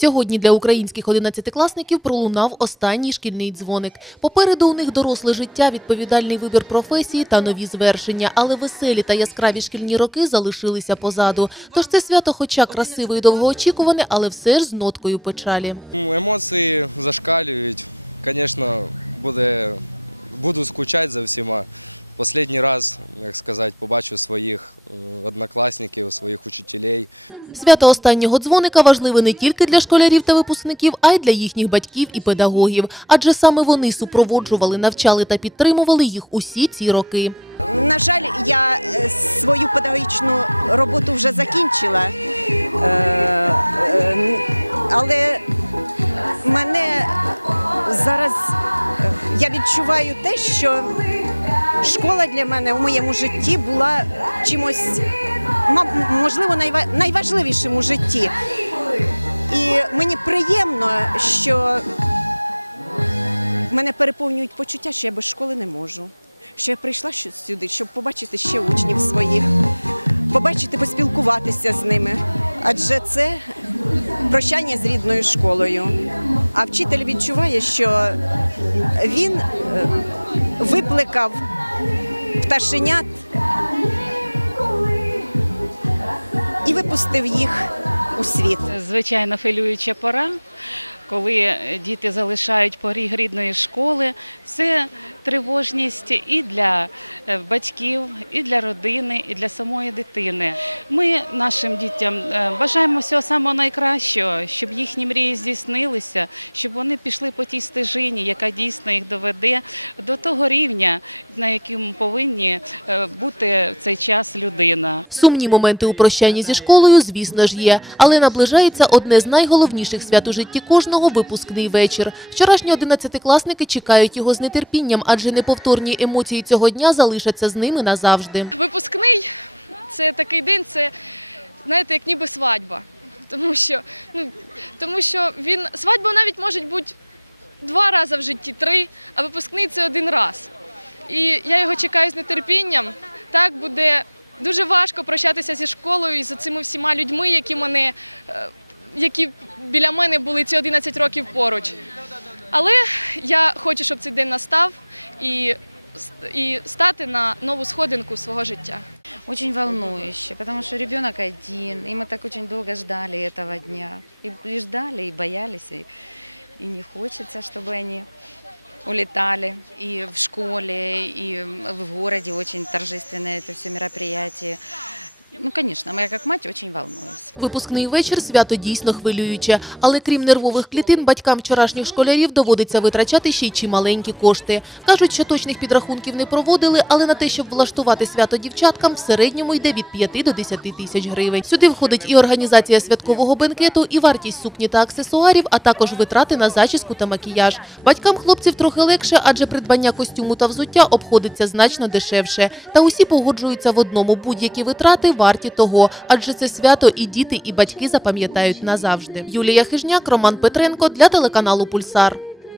Сьогодні для українських одинадцятикласників пролунав останній шкільний дзвоник. Попереду у них доросле життя, відповідальний вибір професії та нові звершення. Але веселі та яскраві шкільні роки залишилися позаду. Тож це свято, хоча красиве і довгоочікуване, але все ж з ноткою печалі. Емоції зашкалюють. Звісно, буде, буду скучати за всіма. Останній раз, як сказати, побачу своїх е, однокласників, своїх учителей. Свято останнього дзвоника важливе не тільки для школярів та випускників, а й для їхніх батьків і педагогів. Адже саме вони супроводжували, навчали та підтримували їх усі ці роки. На жаль, я е, свою педагогічну роботу вже закінчила, Е, е, але мене зараз я відчуваю те, що школа для мене в моєму житті була чимось, можливо, найва- найважливішим у житті. І мені приємно, що мене переповнюють почуття, що я без школи не можу. Що я прийшла сюди, щоб побачити ще учнів своїх, побачити, поспілкуватися з ними. Адже це прощання з рідною школою. А вчитель відчуває, що він е, викликав пташенят випустив їх у світ. Звичайно, хвилююча пора, коли діти залишають поріг рідної школи. Це тривожність і для е, батьків, і для родини, і для самої дитини. Ми нашим дітям е, бажаємо всього самого найкращого, щоб їхні мрії здійснилися, щоб вони пішли по тій стежині, яка дійсно їх доведе до того рівня, на якому повинні е, бути в цей час людина. Сумні моменти у прощанні зі школою, звісно ж, є. Але наближається одне з найголовніших свят у житті кожного – випускний вечір. Вчорашні одинадцятикласники чекають його з нетерпінням, адже неповторні емоції цього дня залишаться з ними назавжди. Випускний це такий день, це знаєте, як ніби свадьба. Тому що, ну, тому що він свадьба навіть може бути два рази в житті, три, а випускний це один раз. І я його чекаю з нетерпінням. Так буде дуже важко прощатися зі школою і з цими всіма людьми, які мене, е, які біля мене були ці 11 років поруч. Але я хочу, щоб цей день настав і, і стати на нову сходинку свого життя. Очень волнующе, потому что ребенок один, и мы так очень долго ждали этого дня. И, и ждали, и боялись, и, и не хочется, чтобы они улетали. И в школе, и в городе очень торжественное это все мероприятие. Ну, конечно, я как мать очень волнуюсь. Випускний вечір – свято дійсно хвилююче. Але крім нервових клітин, батькам вчорашніх школярів доводиться витрачати ще й чималенькі кошти. Кажуть, що точних підрахунків не проводили, але на те, щоб влаштувати свято дівчаткам, в середньому йде від 5 до 10 тисяч гривень. Сюди входить і організація святкового бенкету, і вартість сукні та аксесуарів, а також витрати на зачіску та макіяж. Батькам хлопців трохи легше, адже придбання костюму та взуття обходиться значно дешевше. Та усі погоджуються в одному – будь-які витрати варті того, адже це свято і діти, і батьки запам'ятають назавжди. Юлія Хижняк, Роман Петренко для телеканалу «Пульсар».